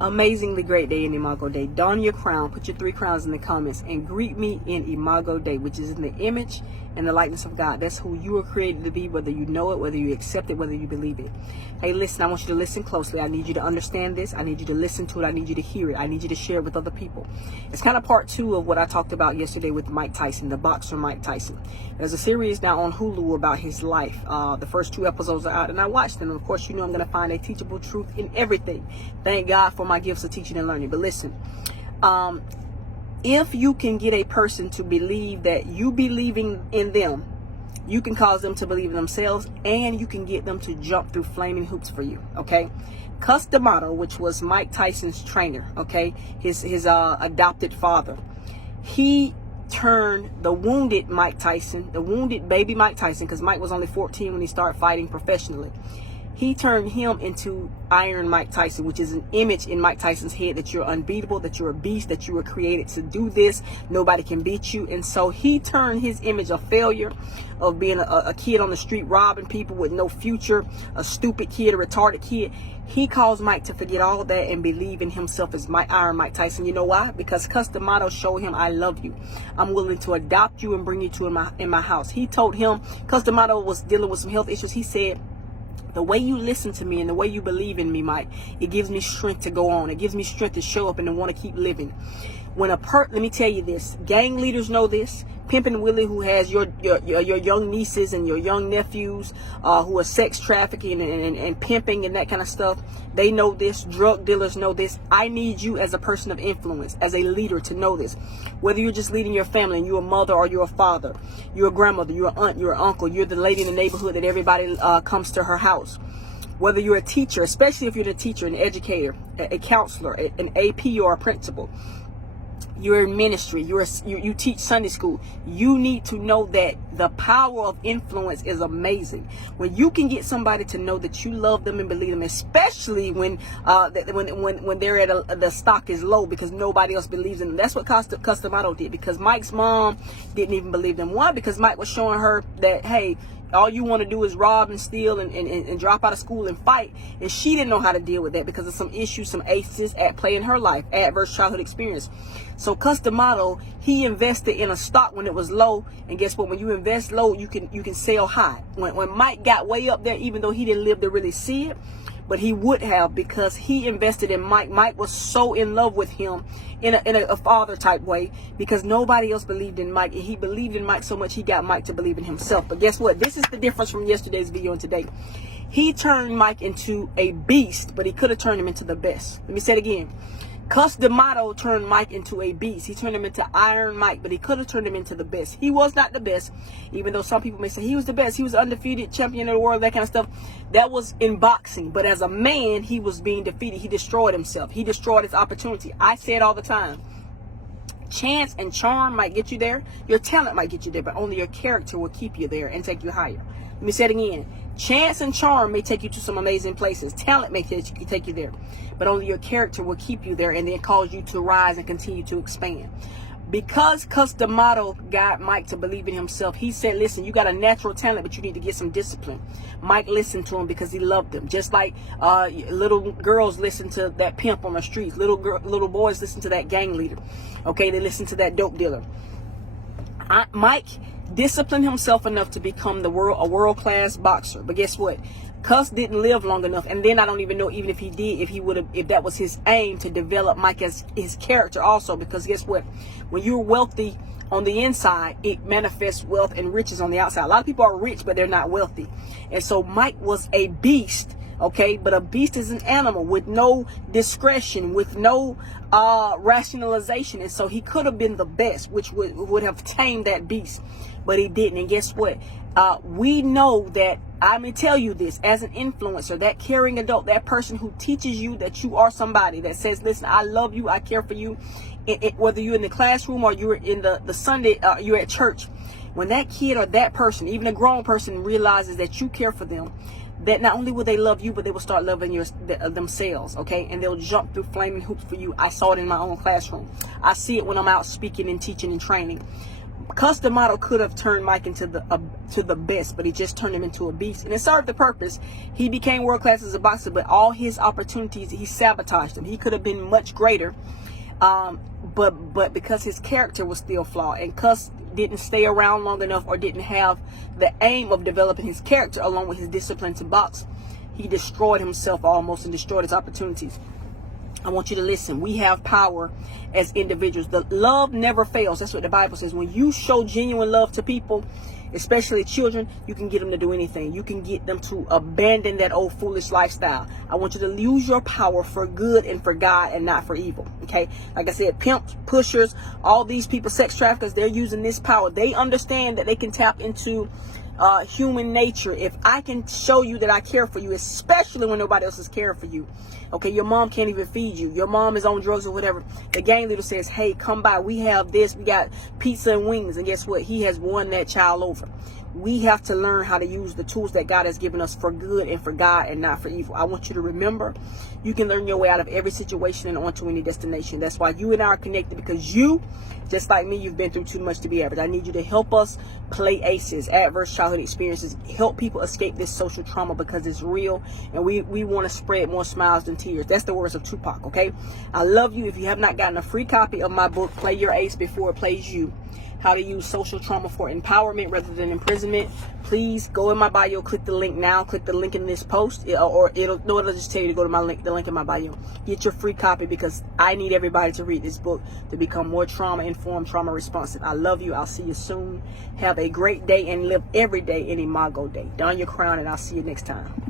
Amazingly great day in Imago Day. Don your crown, put your 3 crowns in the comments, and greet me in Imago Day, which is in the image and the likeness of God. That's who you were created to be, whether you know it, whether you accept it, whether you believe it. Hey, listen, I want you to listen closely. I need you to understand this. I need you to listen to it. I need you to hear it. I need you to share it with other people. It's kind of part 2 of what I talked about yesterday with Mike Tyson, the boxer Mike Tyson. There's a series now on Hulu about his life. The first 2 episodes are out, and I watched them. Of course, you know I'm going to find a teachable truth in everything. Thank God for my gifts of teaching and learning. But listen, if you can get a person to believe that you believing in them, you can cause them to believe in themselves, and you can get them to jump through flaming hoops for you. Okay, Cus D'Amato, which was Mike Tyson's trainer, okay, his adopted father, he turned the wounded Mike Tyson, the wounded baby Mike Tyson, because Mike was only 14 when he started fighting professionally. He turned him into Iron Mike Tyson, which is an image in Mike Tyson's head that you're unbeatable, that you're a beast, that you were created to do this. Nobody can beat you. And so he turned his image of failure, of being a kid on the street robbing people with no future, a stupid kid, a retarded kid. He caused Mike to forget all that and believe in himself as Iron Mike Tyson. You know why? Because Cus D'Amato showed him, I love you. I'm willing to adopt you and bring you to in my house. He told him, Cus D'Amato was dealing with some health issues. He said, the way you listen to me and the way you believe in me, Mike, it gives me strength to go on. It gives me strength to show up and to want to keep living. When let me tell you this, gang leaders know this. Pimpin' Willie, who has your young nieces and your young nephews who are sex trafficking and pimping and that kind of stuff, they know this. Drug dealers know this. I need you as a person of influence, as a leader, to know this. Whether you're just leading your family and you're a mother or you're a father, you're a grandmother, you're an aunt, you're an uncle, you're the lady in the neighborhood that everybody comes to her house. Whether you're a teacher, especially if you're a teacher, an educator, a counselor, an AP or a principal, you're in ministry, you teach Sunday school, you need to know that the power of influence is amazing. When you can get somebody to know that you love them and believe them, especially when they're at the stock is low because nobody else believes in them. That's what Cus D'Amato did, because Mike's mom didn't even believe them. One, because Mike was showing her that, hey, all you want to do is rob and steal and drop out of school and fight. And she didn't know how to deal with that because of some issues, some aces at play in her life, adverse childhood experience. So Cus D'Amato, he invested in a stock when it was low. And guess what? When you invest low, you can sell high. When Mike got way up there, even though he didn't live to really see it, but he would have, because he invested in Mike. Mike was so in love with him in a father type way, because nobody else believed in Mike, and he believed in Mike so much he got Mike to believe in himself. But guess what? This is the difference from yesterday's video and today. He turned Mike into a beast, but he could have turned him into the best. Let me say it again. Cus D'Amato turned Mike into a beast. He turned him into Iron Mike, but he could have turned him into the best. He was not the best, even though some people may say he was the best. He was undefeated champion of the world, that kind of stuff. That was in boxing. But as a man, he was being defeated. He destroyed himself. He destroyed his opportunity. I say it all the time. Chance and charm might get you there. Your talent might get you there, but only your character will keep you there and take you higher. Let me say it again. Chance and charm may take you to some amazing places. Talent may take you there, but only your character will keep you there and then cause you to rise and continue to expand. Because Cus D'Amato got Mike to believe in himself, he said, listen, you got a natural talent, but you need to get some discipline. Mike listened to him because he loved him. Just like little girls listen to that pimp on the streets. Little boys listen to that gang leader. Okay, they listen to that dope dealer. Mike disciplined himself enough to become a world-class boxer. But guess what? Cus didn't live long enough, and then I don't even know, even if he did, if that was his aim, to develop Mike as his character also. Because guess what? When you're wealthy on the inside, it manifests wealth and riches on the outside. A lot of people are rich, but they're not wealthy. And so Mike was a beast. Okay, but a beast is an animal with no discretion, with no rationalization, and so he could have been the best, which would have tamed that beast, but he didn't. And guess what? We know that, I'm gonna tell you this, as an influencer, that caring adult, that person who teaches you that you are somebody, that says, listen, I love you, I care for you, whether you're in the classroom or you're in the Sunday, you're at church. When that kid or that person, even a grown person, realizes that you care for them, that not only will they love you, but they will start loving themselves, okay? And they'll jump through flaming hoops for you. I saw it in my own classroom. I see it when I'm out speaking and teaching and training. Cus D'Amato could have turned Mike into to the best, but he just turned him into a beast, and it served the purpose. He became world class as a boxer, but all his opportunities, he sabotaged them. He could have been much greater, but because his character was still flawed, and Cus didn't stay around long enough, or didn't have the aim of developing his character along with his discipline to box, he destroyed himself almost and destroyed his opportunities. I want you to listen. We have power as individuals. The love never fails. That's what the Bible says. When you show genuine love to people, especially children, you can get them to do anything. You can get them to abandon that old foolish lifestyle. I want you to use your power for good and for God and not for evil. Okay? Like I said, pimps, pushers, all these people, sex traffickers, they're using this power. They understand that they can tap into human nature. If I can show you that I care for you, especially when nobody else is caring for you. Okay, your mom can't even feed you. Your mom is on drugs or whatever. The gang leader says, hey, come by. We have this. We got pizza and wings. And guess what? He has won that child over. We have to learn how to use the tools that God has given us for good and for God and not for evil. I want you to remember, you can learn your way out of every situation and onto any destination. That's why you and I are connected, because you, just like me, you've been through too much to be average. I need you to help us play ACEs, adverse childhood experiences, help people escape this social trauma, because it's real, and we want to spread more smiles than tears. That's the words of Tupac, okay? I love you. If you have not gotten a free copy of my book, Play Your Ace Before It Plays You, How to Use Social Trauma for Empowerment Rather Than Imprisonment, please go in my bio, click the link now, click the link in this post, or it'll just tell you to go to my link, the link in my bio. Get your free copy, because I need everybody to read this book to become more trauma informed, trauma responsive. I love you. I'll see you soon. Have a great day and live every day in Imago Day. Don your crown, and I'll see you next time.